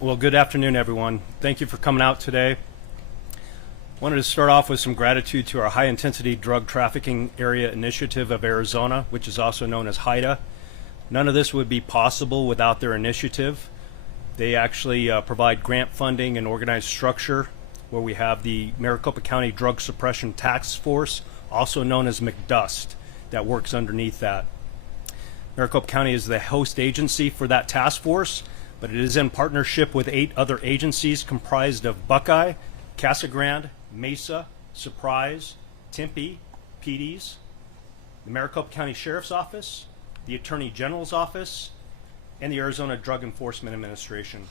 Well, good afternoon, everyone. Thank you for coming out today. Wanted to start off with some gratitude to our High Intensity Drug Trafficking Area Initiative of Arizona, which is also known as HIDA. None of this would be possible without their initiative. They actually provide grant funding and organized structure, where we have the Maricopa County Drug Suppression Task Force, also known as MCDST, that works underneath that. Maricopa County is the host agency for that task force, but it is in partnership with 8 other agencies comprised of Buckeye, Casa Grande, Mesa, Surprise, Tempe, PDs, the Maricopa County Sheriff's Office, the Attorney General's Office, and the Arizona Drug Enforcement Administration.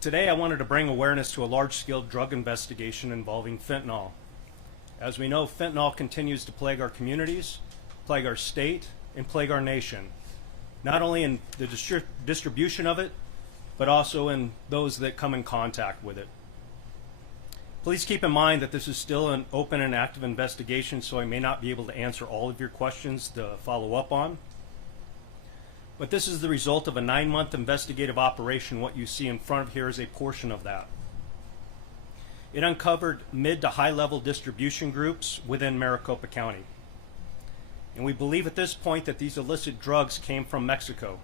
Today I wanted to bring awareness to a large-scale drug investigation involving fentanyl. As we know, fentanyl continues to plague our communities, plague our state, and plague our nation, not only in the distribution of it, but also in those that come in contact with it. Please keep in mind that this is still an open and active investigation, so I may not be able to answer all of your questions to follow up on. But this is the result of a 9-month investigative operation. What you see in front of here is a portion of that. It uncovered mid to high level distribution groups within Maricopa County. And we believe at this point that these illicit drugs came from Mexico.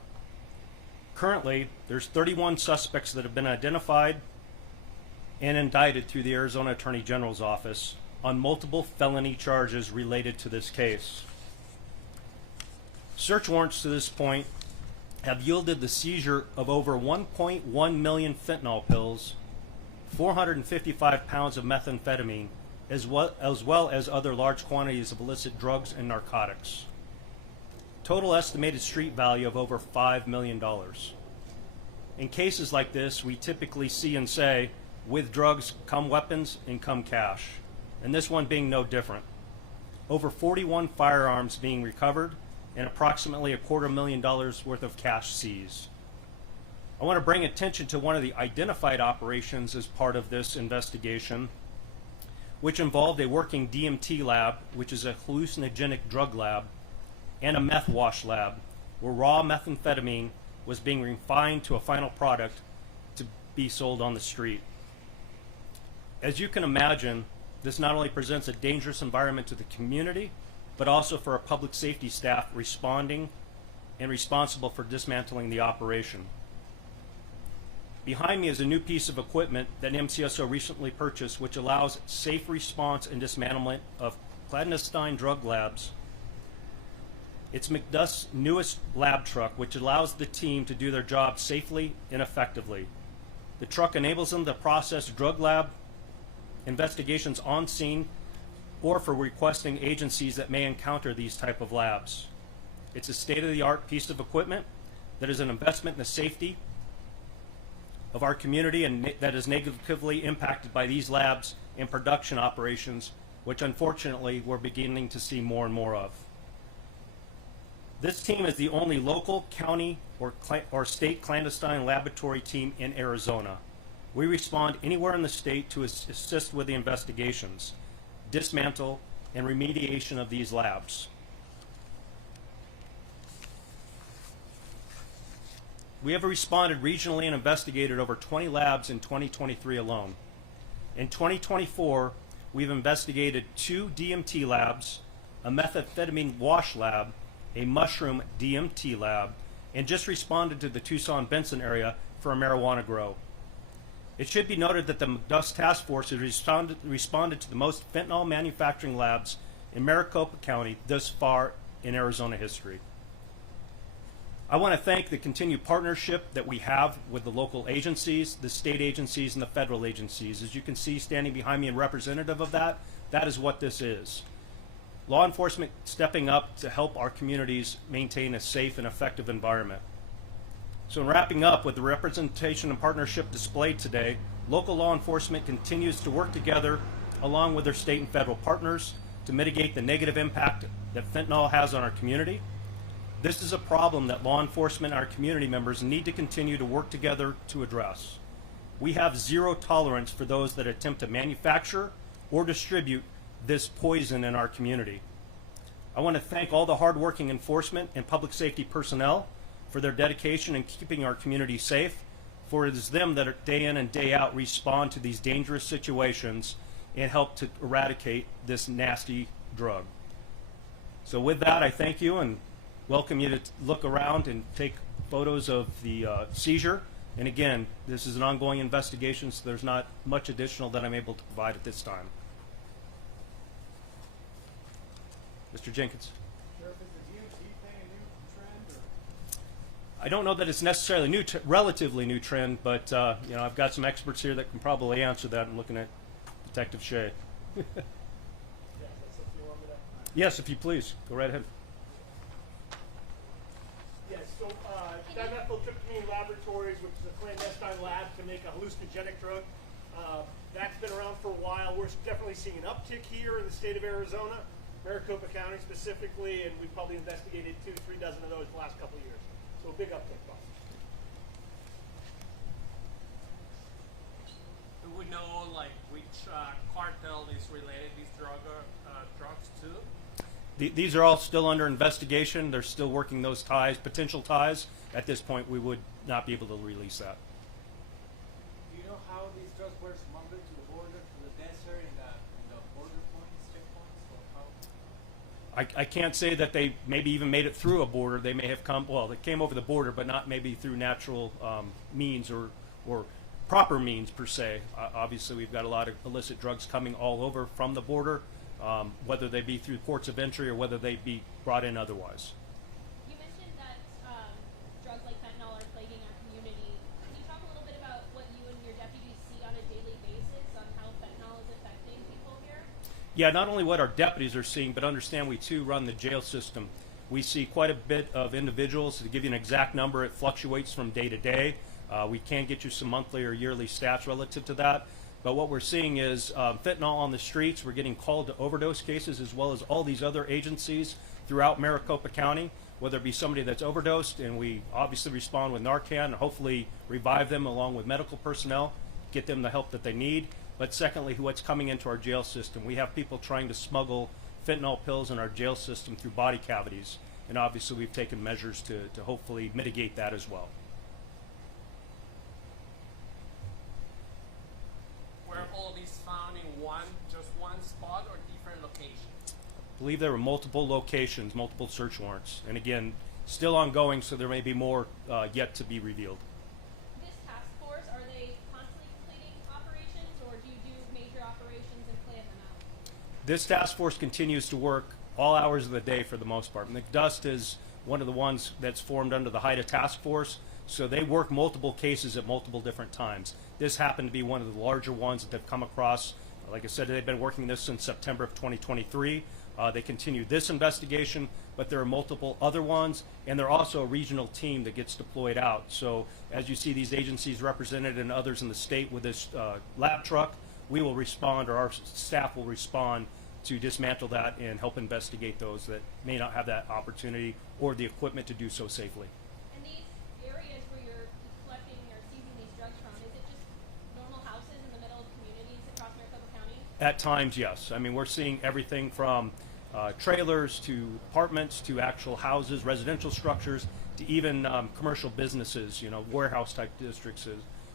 Currently, there's 31 suspects that have been identified and indicted through the Arizona Attorney General's Office on multiple felony charges related to this case. Search warrants to this point have yielded the seizure of over 1.1 million fentanyl pills, 455 pounds of methamphetamine, as well as other large quantities of illicit drugs and narcotics. Total estimated street value of over $5 million. In cases like this, we typically see and say, with drugs come weapons and come cash. And this one being no different. Over 41 firearms being recovered and approximately $250,000 worth of cash seized. I want to bring attention to one of the identified operations as part of this investigation, which involved a working DMT lab, which is a hallucinogenic drug lab, and a meth wash lab, where raw methamphetamine was being refined to a final product to be sold on the street. As you can imagine, this not only presents a dangerous environment to the community, but also for our public safety staff responding and responsible for dismantling the operation. Behind me is a new piece of equipment that MCSO recently purchased, which allows safe response and dismantlement of clandestine drug labs. It's MCDST's newest lab truck, which allows the team to do their job safely and effectively. The truck enables them to process drug lab investigations on scene or for requesting agencies that may encounter these type of labs. It's a state-of-the-art piece of equipment that is an investment in the safety of our community and that is negatively impacted by these labs and production operations, which unfortunately we're beginning to see more and more of. This team is the only local, county, or state clandestine laboratory team in Arizona. We respond anywhere in the state to assist with the investigations, dismantle, and remediation of these labs. We have responded regionally and investigated over 20 labs in 2023 alone. In 2024, we've investigated 2 DMT labs, a methamphetamine wash lab, a mushroom DMT lab, and just responded to the Tucson-Benson area for a marijuana grow. It should be noted that the MCDST Task Force has responded to the most fentanyl manufacturing labs in Maricopa County thus far in Arizona history. I want to thank the continued partnership that we have with the local agencies, the state agencies, and the federal agencies. As you can see standing behind me and representative of that, that is what this is. Law enforcement stepping up to help our communities maintain a safe and effective environment. So in wrapping up with the representation and partnership displayed today, local law enforcement continues to work together along with their state and federal partners to mitigate the negative impact that fentanyl has on our community. This is a problem that law enforcement and our community members need to continue to work together to address. We have zero tolerance for those that attempt to manufacture or distribute this poison in our community. I want to thank all the hardworking enforcement and public safety personnel for their dedication in keeping our community safe, for it is them that are day in and day out respond to these dangerous situations and help to eradicate this nasty drug. So with that, I thank you and welcome you to look around and take photos of the seizure. And again, this is an ongoing investigation, so there's not much additional that I'm able to provide at this time. Mr. Jenkins. Sheriff, is the DMT thing a new trend? Or? I don't know that it's necessarily new, relatively new trend, but you know, I've got some experts here that can probably answer that. I'm looking at Detective Shea. Yes, if you please, go right ahead. Yes, so Dimethyltryptamine Laboratories, which is a clandestine lab to make a hallucinogenic drug, that's been around for a while. We're definitely seeing an uptick here in the state of Arizona, Maricopa County specifically, and we've probably investigated 2-3 dozen of those the last couple of years. So a big uptick, Bob. Do we know like which cartel is related these drugs to? These are all still under investigation. They're still working those ties, potential ties. At this point, we would not be able to release that. Do you know how these drugs were smuggled to the border, to the desert, in the border points, checkpoints, or how? I can't say that they maybe even made it through a border. They may have come, well, they came over the border, but not maybe through natural means or proper means per se. Obviously, we've got a lot of illicit drugs coming all over from the border, whether they be through ports of entry or whether they be brought in otherwise. You mentioned that drugs like fentanyl are plaguing our community. Can you talk a little bit about what you and your deputies see on a daily basis on how fentanyl is affecting people here? Yeah, not only what our deputies are seeing, but understand we too run the jail system. We see quite a bit of individuals. To give you an exact number, it fluctuates from day to day. We can get you some monthly or yearly stats relative to that. But what we're seeing is fentanyl on the streets. We're getting called to overdose cases as well as all these other agencies throughout Maricopa County, whether it be somebody that's overdosed, and we obviously respond with Narcan and hopefully revive them along with medical personnel, get them the help that they need. But secondly, what's coming into our jail system. We have people trying to smuggle fentanyl pills in our jail system through body cavities. And obviously we've taken measures to hopefully mitigate that as well. Were all these found in just one spot or different locations? I believe there were multiple locations, multiple search warrants. And again, still ongoing, so there may be more yet to be revealed. This task force, are they constantly completing operations, or do you do major operations and plan them out? This task force continues to work all hours of the day for the most part. McDust is one of the ones that's formed under the HIDTA task force, so they work multiple cases at multiple different times. This happened to be one of the larger ones that they've come across. Like I said, they've been working this since September of 2023. They continue this investigation, but there are multiple other ones, and they're also a regional team that gets deployed out. So as you see these agencies represented and others in the state with this lab truck, we will respond, or our staff will respond to dismantle that and help investigate those that may not have that opportunity or the equipment to do so safely. And these areas where you're collecting or seizing these drugs from, is it just normal houses in the middle of communities across Maricopa County? At times, yes. I mean, we're seeing everything from trailers to apartments to actual houses, residential structures, to even commercial businesses, you know, warehouse type districts.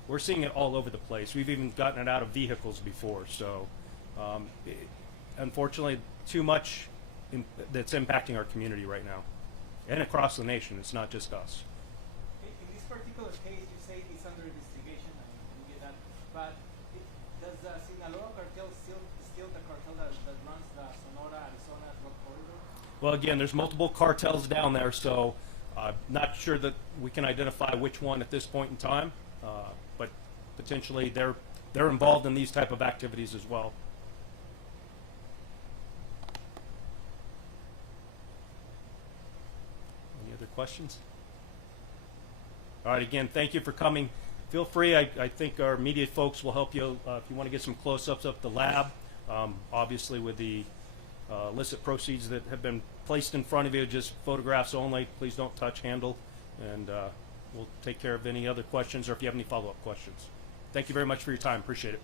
We're seeing it all over the place. We've even gotten it out of vehicles before. So unfortunately, too much that's impacting our community right now and across the nation. It's not just us. In this particular case, you say it's under investigation, and we get that, but does the Sinaloa cartel still the cartel that runs the Sonora, Arizona drug corridor? Well, again, there's multiple cartels down there, so not sure that we can identify which one at this point in time, but potentially they're involved in these type of activities as well. Any other questions? All right, again, thank you for coming. Feel free, I think our media folks will help you if you want to get some close-ups of the lab. Obviously, with the illicit proceeds that have been placed in front of you, just photographs only. Please don't touch, handle, and we'll take care of any other questions or if you have any follow-up questions. Thank you very much for your time. Appreciate it.